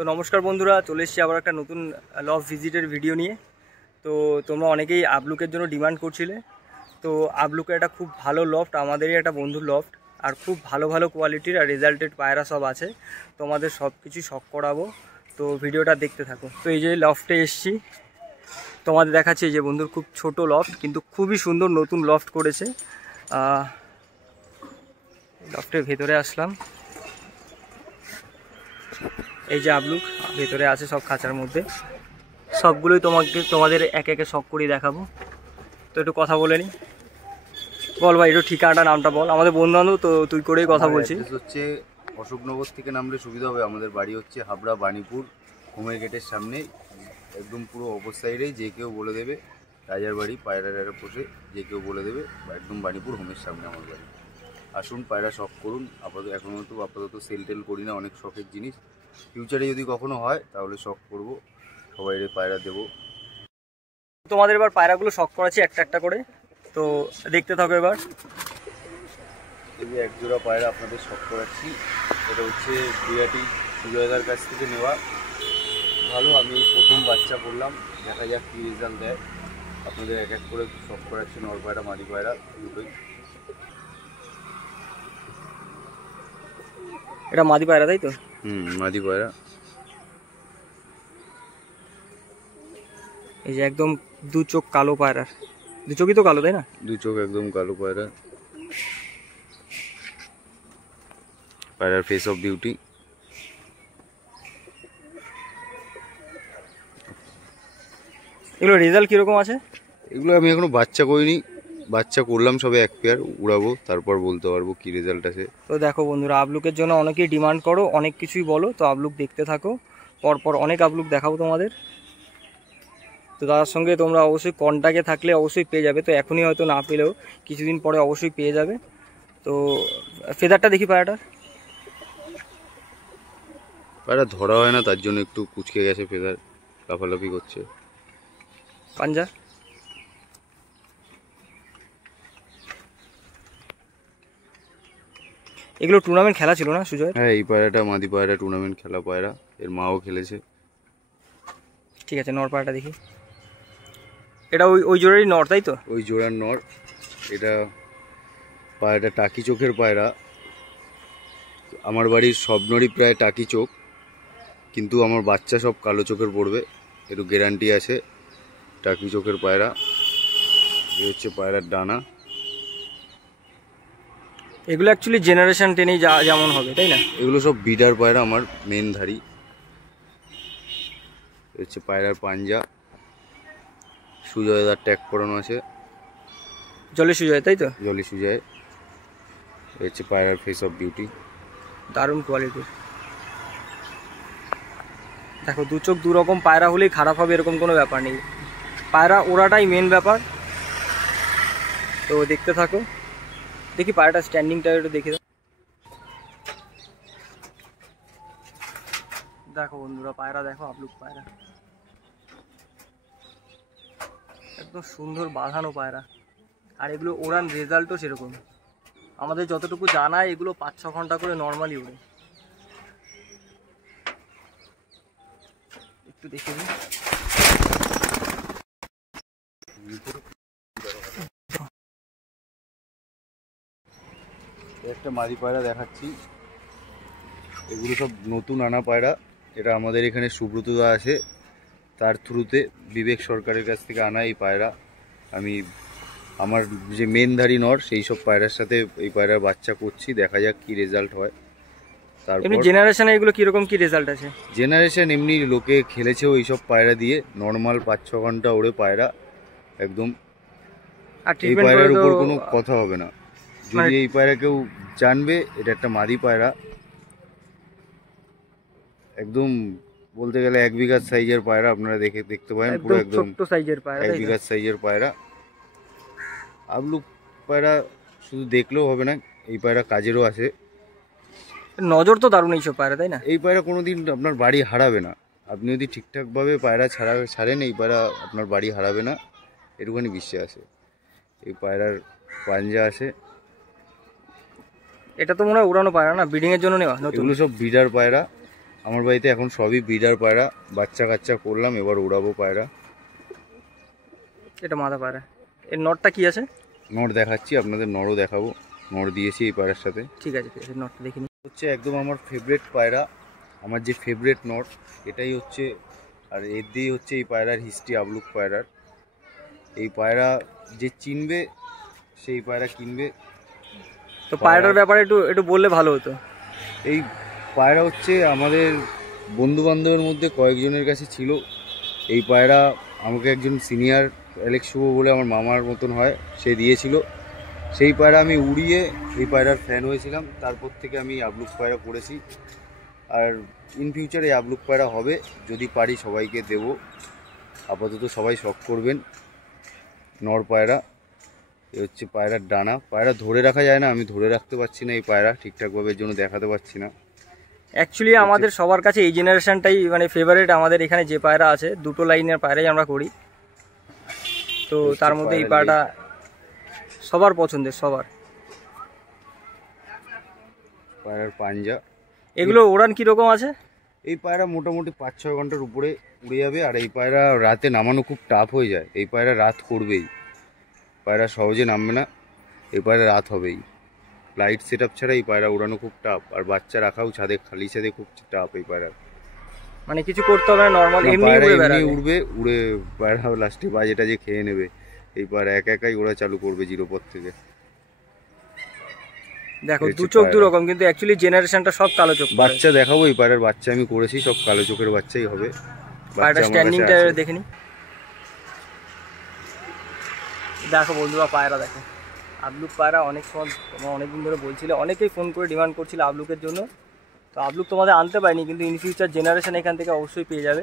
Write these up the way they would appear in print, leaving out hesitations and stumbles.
তো নমস্কার বন্ধুরা, চলে এসেছি আবার একটা নতুন লফট ভিজিটের ভিডিও নিয়ে। তো তোমরা অনেকেই আবলুকের জন্য ডিমান্ড করছিলে। তো আবলুকের একটা খুব ভালো লফট, আমাদেরই একটা বন্ধুর লফট, আর খুব ভালো ভালো কোয়ালিটির আর রেজাল্টেড পায়রা সব আছে। তোমাদের সব কিছু শখ করাবো, তো ভিডিওটা দেখতে থাকো। তো এই যে লফটে এসছি, তোমাদের দেখাচ্ছি। এই যে বন্ধুর খুব ছোট লফট, কিন্তু খুবই সুন্দর নতুন লফট করেছে। লফটের ভেতরে আসলাম। এই যে আবলুক ভেতরে আছে সব খাঁচার মধ্যে, সবগুলোই তোমাদের একে একে শখ করে দেখাবো। তো একটু কথা বলে নি। বল ভাই, একটু ঠিকানাটা নামটা বল। আমাদের বন্ধু বান্ধব তো, তুই করেই কথা বলছিস। হচ্ছে অশোকনগর থেকে নামলে সুবিধা হবে। আমাদের বাড়ি হচ্ছে হাবড়া বাণীপুর হোমের গেটের সামনে, একদম পুরো অপর সাইডেই। যে কেউ বলে দেবে রাজার বাড়ি পায়রা পোষে, যে কেউ বলে দেবে একদম বাণীপুর হোমের সামনে আমার বাড়ি। আসুন, পায়রা শখ করুন। আপাতত সেল টেল করি না, অনেক শখের জিনিস। ফিউচারে যদি কখনো হয় তাহলে শখ করবো, সবাই পায়রা দেবো। তোমাদের এবার পায়রাগুলো শখ করাচ্ছি একটা একটা করে, তো দেখতে থাকো এবার। এই যে একজোড়া পায়রা আপনাদের শখ করাচ্ছি, এটা হচ্ছে বিরাটি সুজয়দার কাছ থেকে নেওয়া। ভালো, আমি প্রথম বাচ্চা করলাম, দেখা যাক কী রেজাল্ট দেয়। আপনাদের এক এক করে শখ করাচ্ছি, নর পায়রা মাদি পায়রা দুটোই। এটা মাদি পায়রা, তাই তো? মাদি পায়রা। এই যে একদম দু চোখ কালো পায়রার, দু চোখই তো কালো, তাই না? দু চোখ একদম কালো পায়রা। পায়রার ফেস অফ বিউটি। এগুলো রেজাল্ট কীরকম আছে? এগুলো আমি এখনো বাচ্চা করিনি, বাচ্চা করলাম সবে এক পেয়ার, উড়াবো, তারপর বলতে পারবো কি রেজাল্ট আছে। তো দেখো বন্ধুরা, আবলুকের জন্য অনেকেই ডিমান্ড করো, অনেক কিছুই বলো। তো আবলুক দেখতে থাকো, পরপর অনেক আবলুক দেখাবো তোমাদের। তো তার সঙ্গে তোমরা অবশ্যই কন্ট্যাক্টে থাকলে অবশ্যই পেয়ে যাবে। তো এখনই হয়তো না পেলেও কিছুদিন পরে অবশ্যই পেয়ে যাবে। তো ফেদারটা দেখি পায়রাটার। পায়রা ধরা হয় না, তার জন্য একটু কুচকে গেছে ফেদার, লাফালাফি করছে। পাঞ্জা এগুলো টুর্নামেন্ট খেলা ছিল না সুজয়? হ্যাঁ, এই পায়রাটা মাদি পায়রা, টুর্নামেন্ট খেলা পায়রা, এর মাও খেলেছে। ঠিক আছে, নর পায়রাটা দেখি। এটা ওই জোড়ারই নর, তাই তো? ওই জোড়ার নর। এটা পায়রাটা টাকি চোখের পায়রা। আমার বাড়ির সব নরই প্রায় টাকি চোখ, কিন্তু আমার বাচ্চা সব কালো চোখের পড়বে, একটু গ্যারান্টি আছে। টাকি চোখের পায়রা। এই হচ্ছে পায়রার ডানা। এগুলো অ্যাকচুয়ালি জেনারেশন টেনেই যেমন হবে, তাই না? এগুলো সব বিডার পায়রা, আমার মেন ধারি। হচ্ছে পায়রার পাঞ্জা, সুজয়দার ট্যাগ করানো আছে। জলে সুজয়, তাই তো? জলি সুজয়। হচ্ছে পায়রার ফেস অফ বিউটি। দারুণ কোয়ালিটির। দেখো, দু চোখ দু রকম পায়রা হলেই খারাপ হবে এরকম কোনো ব্যাপার নেই। পায়রা ওড়াটাই মেন ব্যাপার। তো দেখতে থাকো। দেখি পায়রাটা স্ট্যান্ডিংটা একটু দেখে দাও। দেখো বন্ধুরা, পায়রা দেখো, আবলুক পায়রা একদম সুন্দর বাঁধানো পায়রা। আর এগুলো ওড়ান রেজাল্টও সেরকম। আমাদের যতটুকু জানা, এগুলো 5-6 ঘন্টা করে নর্মালি ওড়ে। একটু দেখে দিই। একটা মাদি পায়রা দেখাচ্ছি। এগুলো সব নতুন আনা পায়রা। এটা আমাদের এখানে সুব্রতদা আছে, তার থ্রুতে বিবেক সরকারের কাছ থেকে আনা এই পায়রা। আমি আমার যে মেনধারী নর, সেই সব পায়রার সাথে এই পায়রার বাচ্চা করছি, দেখা যাক কি রেজাল্ট হয়। এমনি তারপর জেনারেশনে এগুলো কিরকম কি রেজাল্ট আছে? জেনারেশন এমনি লোকে খেলেছেও এইসব পায়রা দিয়ে, নর্মাল 5-6 ঘন্টা ওড়ে পায়রা একদম। আর এই ট্রিটমেন্ট করে পায়রার তো উপর কোনো কথা হবে না। যদি এই পায়রা কেউ জানবে, এটা একটা মাদি পায়রা, একদম বলতে গেলে 1 বিঘা সাইজের পায়রা। আপনারা দেখতে পারেন, পুরো একদম ছোট্ট সাইজের পায়রা, 1 বিঘা সাইজের পায়রা। আবলুক পায়রা শুধু দেখলেও হবে না, এই পায়রা কাজেরও আছে। নজর তো দারুণ এইসব পায়রা, তাই না? এই পায়রা কোনোদিন আপনার বাড়ি হারাবে না। আপনি যদি ঠিকঠাকভাবে পায়রা ছাড়েন, এই পায়রা আপনার বাড়ি হারাবে না, এটুখানি বিশ্বাস আছে। এই পায়রার পাঞ্জা আছে। এটা তো মনে হয় উড়ানো পায়রা না, ব্রিডিং এর জন্য নেওয়া নতুন? এগুলো সব বিডার পায়রা, আমার বাড়িতে এখন সবই ব্রিডার পায়রা, বাচ্চা কাচ্চা করলাম, এবার উড়াবো পায়রা। এটা মাদা পায়রা। এর নটটা কি আছে? নর দেখাচ্ছি আপনাদের, নরও দেখাবো, নর দিয়েছি এই পায়রার সাথে। ঠিক আছে ঠিক আছে, নটটা দেখিনি। হচ্ছে একদম আমার ফেভারিট পায়রা, আমার যে ফেভারিট নট এটাই হচ্ছে, আর এর দিয়েই হচ্ছে এই পায়রার হিস্ট্রি, আবলুক পায়রার। এই পায়রা যে চিনবে সেই পায়রা কিনবে। তো পায়রার ব্যাপারে একটু একটু বললে ভালো হতো। এই পায়রা হচ্ছে আমাদের বন্ধু বান্ধবের মধ্যে কয়েকজনের কাছে ছিল। এই পায়রা আমাকে একজন সিনিয়র অ্যালেক্স শুভ বলে আমার মামার মতন হয়, সে দিয়েছিল। সেই পায়রা আমি উড়িয়ে এই পায়রার ফ্যান হয়েছিলাম, তারপর থেকে আমি আবলুক পায়রা করেছি। আর ইন ফিউচার এই আবলুক পায়রা হবে, যদি পারি সবাইকে দেব। আপাতত সবাই শখ করবেন। নর পায়রা, এ হচ্ছে পায়রার ডানা। পায়রা ধরে রাখা যায় না, আমি ধরে রাখতে পারছি না এই পায়রা ঠিকঠাকভাবে, এর জন্য দেখাতে পারছি না। অ্যাকচুয়ালি আমাদের সবার কাছে এই জেনারেশনটাই মানে ফেভারিট। আমাদের এখানে যে পায়রা আছে দুটো লাইনের পায়রাই আমরা করি, তো তার মধ্যে এই পায়রাটা সবার পছন্দের, সবার। পায়রার পাঞ্জা। এগুলো ওড়ান কীরকম আছে? এই পায়রা মোটামুটি 5-6 ঘন্টার উপরে উড়ে যাবে। আর এই পায়রা রাতে নামানো খুব টাফ হয়ে যায়, এই পায়রা রাত করবেই, পায়রা সহজে নামবে না, এই পায়রা রাত হবেই। লাইট সেট আপ ছাড়া এই পায়রা উড়ানো খুব টাফ, আর বাচ্চা রাখাও ছাদে, খালি ছাদে খুব টাফ এই পায়রা। মানে কিছু করতে হবে না, নর্মাল এমনি উড়বে, উড়ে পায়রা লাস্টে বাজেটা যে খেয়ে নেবে। এই পায়রা একা একাই ওরা চালু করবে জিরো পর থেকে। দেখো দু চোখ দু রকম, কিন্তু অ্যাকচুয়ালি জেনারেশনটা সব কালো চোখ। বাচ্চা দেখাবো, এই পায়রার বাচ্চা আমি করেছি, সব কালো চোখের বাচ্চাই হবে। পায়রাটা স্ট্যান্ডিংটা দেখে নি। দেখো বন্ধুরা পায়রা দেখো, আবলুক পায়রা। অনেক সময় তোমরা অনেকদিন ধরে বলছিলে, অনেকেই ফোন করে ডিমান্ড করছিল আবলুকের জন্য। তো আবলুক তোমাদের আনতে পারিনি, কিন্তু ইন ফিউচার জেনারেশন এখান থেকে অবশ্যই পেয়ে যাবে।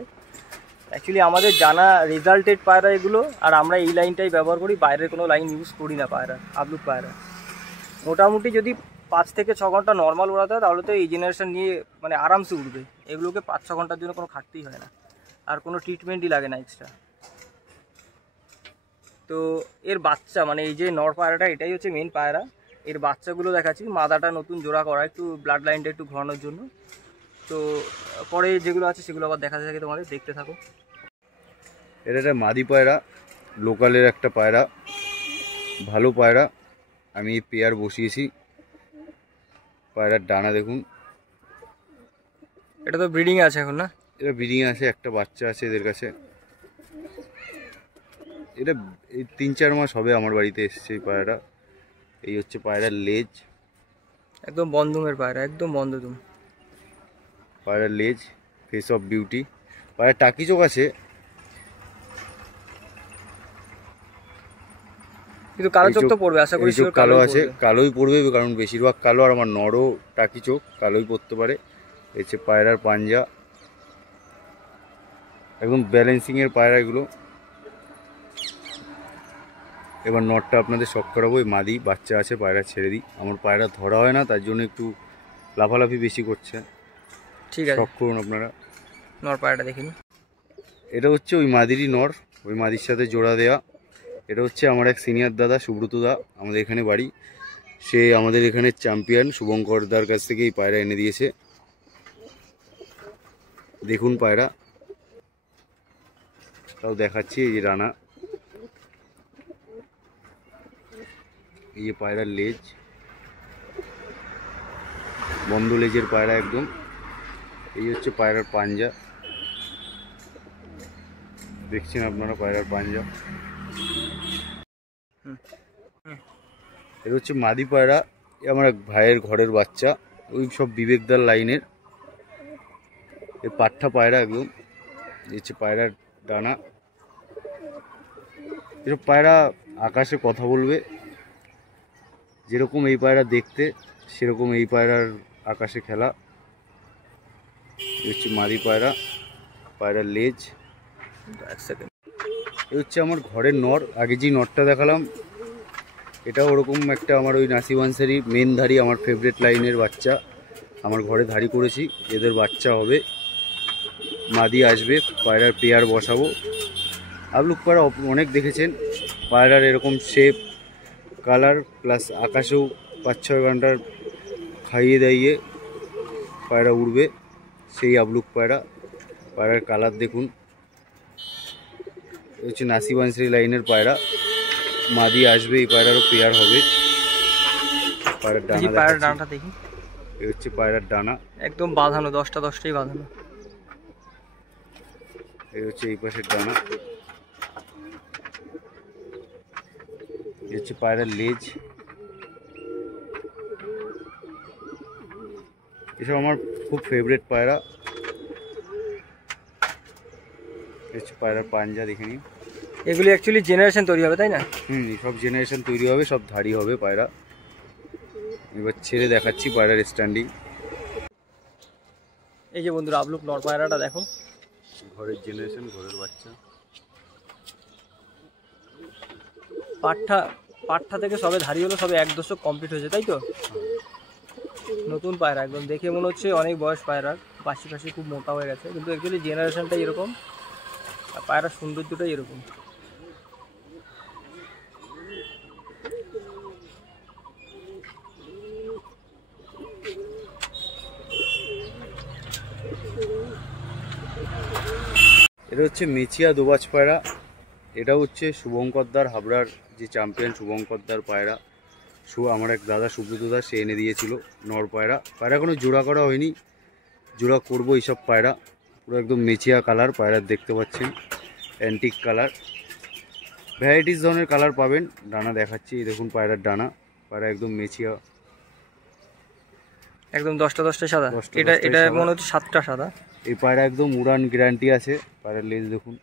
অ্যাকচুয়ালি আমাদের জানা রেজাল্টেড পায়রা এগুলো, আর আমরা এই লাইনটাই ব্যবহার করি, বাইরের কোনো লাইন ইউজ করি না পায়রা, আবলুক পায়রা। মোটামুটি যদি 5 থেকে 6 ঘন্টা নর্মাল ওড়াতে হয় তাহলে তো এই জেনারেশন নিয়ে মানে আরামসে উঠবে। এগুলোকে 5-6 ঘন্টার জন্য কোনো খাটতেই হয় না, আর কোনো ট্রিটমেন্টই লাগে না এক্সট্রা। তো এর বাচ্চা মানে এই যে নর পায়রাটা, এটাই হচ্ছে মেন পায়রা। এর বাচ্চাগুলো দেখাচ্ছি, মাদাটা নতুন জোড়া করা, একটু ব্লাড লাইনটা একটু ঘোরানোর জন্য। তো পরে যেগুলো আছে সেগুলো আবার দেখাতে থাকে, তোমাদের দেখতে থাকো। এটা একটা মাদি পায়রা, লোকালের একটা পায়রা, ভালো পায়রা। আমি পেয়ার বসিয়েছি। পায়রার ডানা দেখুন। এটা তো ব্রিডিং আছে এখন না? এটা ব্রিডিং আছে, একটা বাচ্চা আছে এদের কাছে। এটা এই 3-4 মাস হবে আমার বাড়িতে এসছে এই পায়রাটা। এই হচ্ছে পায়রার লেজ, একদম বন্ধুমের পায়রা, একদম বন্ধুম পায়রার লেজ, ফেস অফ বিউটি। পায়রার টাকি চোখ আছে, কিন্তু কালো চোখ তো পড়বে আশা করি। চোখ কালো আছে, কালোই পড়বে, কারণ বেশিরভাগ কালো। আর আমার নরও টাকি চোখ, কালোই পড়তে পারে। এই হচ্ছে পায়রার পাঞ্জা, একদম ব্যালেন্সিংয়ের পায়রা এগুলো। এবার নটটা আপনাদের শখ করাবো। এই মাদি বাচ্চা আছে, পায়রা ছেড়ে দিই। আমার পায়রা ধরা হয় না, তার জন্য একটু লাফালাফি বেশি করছে। ঠিক আছে, শখ করুন আপনারা। নর পায়রাটা দেখিনি। এটা হচ্ছে ওই মাদিরই নর, ওই মাদির সাথে জোড়া দেওয়া। এটা হচ্ছে আমার এক সিনিয়র দাদা, সুব্রত দা, আমাদের এখানে বাড়ি। সে আমাদের এখানে চ্যাম্পিয়ন শুভঙ্কর দার কাছ থেকে এই পায়রা এনে দিয়েছে। দেখুন পায়রা, তাও দেখাচ্ছি। এই যে রানা, এই যে পায়রার লেজ, বন্ধ লেজের পায়রা একদম। এই হচ্ছে পায়রার পাঞ্জা, দেখছেন আপনারা পায়রার পাঞ্জা। এটা হচ্ছে মাদি পায়রা, আমার এক ভাইয়ের ঘরের বাচ্চা, ওই সব বিবেকদার লাইনের। এই পাঠা পায়রা একদম। এই হচ্ছে পায়রার ডানা। এসব পায়রা আকাশে কথা বলবে, যেরকম এই পায়রা দেখতে সেরকম এই পায়রার আকাশে খেলা। এই হচ্ছে মাদি পায়রা, পায়রার লেজ। এই হচ্ছে আমার ঘরের নর। আগে যে নরটা দেখালাম এটা ওরকম একটা আমার ওই নাসিবানসারি মেন ধারি, আমার ফেভারিট লাইনের বাচ্চা আমার ঘরে ধারি করেছি। এদের বাচ্চা হবে, মাদি আসবে, পায়রার পেয়ার বসাবো। আবলুক পায়রা অনেক দেখেছেন, পায়রার এরকম শেপ, কালার, প্লাস আকাশেও 5-6 ঘন্টার খাইয়ে দাইয়ে পায়রা উড়বে, সেই আবলুক পায়রা। পায়রার কালার দেখুন, হচ্ছে নাসি বানসরি লাইনের পায়রা। মাদি আসবে, এই পায়রারও পেয়ার হবে। পায়রার ডানাটা দেখি, এই হচ্ছে পায়রার ডানা, একদম বাঁধানো, 10টাই বাঁধানো। এই হচ্ছে এই পাশের ডানা, এই হচ্ছে পায়রার লেজ। এসব আমার খুব ফেভারিট পায়রা। হচ্ছে পায়রার পাঞ্জা দেখে নিন। এগুলি অ্যাকচুয়ালি জেনারেশন তৈরি হবে, তাই না? সব জেনারেশন তৈরি হবে, সব ধাড়ি হবে পায়রা। এবার ছেড়ে দেখাচ্ছি পায়রার স্ট্যান্ডিং। এই যে বন্ধুরা আবলুক নর পায়রাটা দেখো, ঘরের জেনারেশন, ঘরের বাচ্চা। পাঠটা থেকে সবে ধাড়ি হলো, সবে 1 দশক কমপ্লিট হয়েছে, তাই তো? নতুন পায়রা, একদম দেখে মনে হচ্ছে অনেক বয়স পায়রার। পাশি খুব মোটা হয়ে গেছে, কিন্তু অ্যাকচুয়ালি জেনারেশনটাই এরকম, আর পায়রার সৌন্দর্যটাই এরকম। এটা হচ্ছে মেচিয়া দোবাজ পায়রা। এটা হচ্ছে শুভঙ্করদার, হাবড়ার যে চ্যাম্পিয়ন শুভঙ্করদার পায়রা। আমার এক দাদা সুব্রত দাস, সে এনে দিয়েছিল নর পায়রা। পায়রা কোনো জোড়া করা হয়নি, জোড়া করবো এইসব পায়রা। পুরো একদম মেচিয়া কালার পায়রার, দেখতে পাচ্ছেন অ্যান্টিক কালার। ভ্যারাইটিস ধরনের কালার পাবেন। ডানা দেখাচ্ছি, দেখুন পায়রার ডানা। পায়রা একদম মেচিয়া, একদম 10টাই সাদা। এটা মনে হচ্ছে 7টা সাদা। এই পায়রা একদম উড়ান গ্যারান্টি আছে। পায়রার লেজ দেখুন,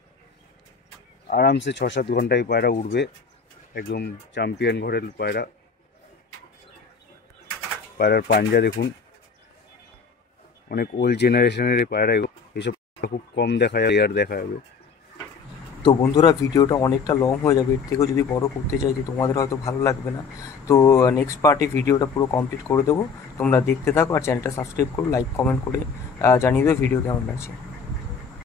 আরামসে 6-7 ঘন্টা এই পায়রা উড়বে। একদম চ্যাম্পিয়ন ঘরের পায়রা। পায়রার পাঞ্জা দেখুন, অনেক ওল্ড জেনারেশনের এই পায়রা। এইসব খুব কম দেখা যায়, আর দেখা যাবে। তো বন্ধুরা ভিডিওটা অনেকটা লং হয়ে যাবে, এর থেকেও যদি বড় করতে চাই তো তোমাদের হয়তো ভালো লাগবে না। তো নেক্সট পার্টে ভিডিওটা পুরো কমপ্লিট করে দেবো, তোমরা দেখতে থাকো। আর চ্যানেলটা সাবস্ক্রাইব করো, লাইক কমেন্ট করে জানিয়ে দেবে ভিডিও কেমন লাগছে।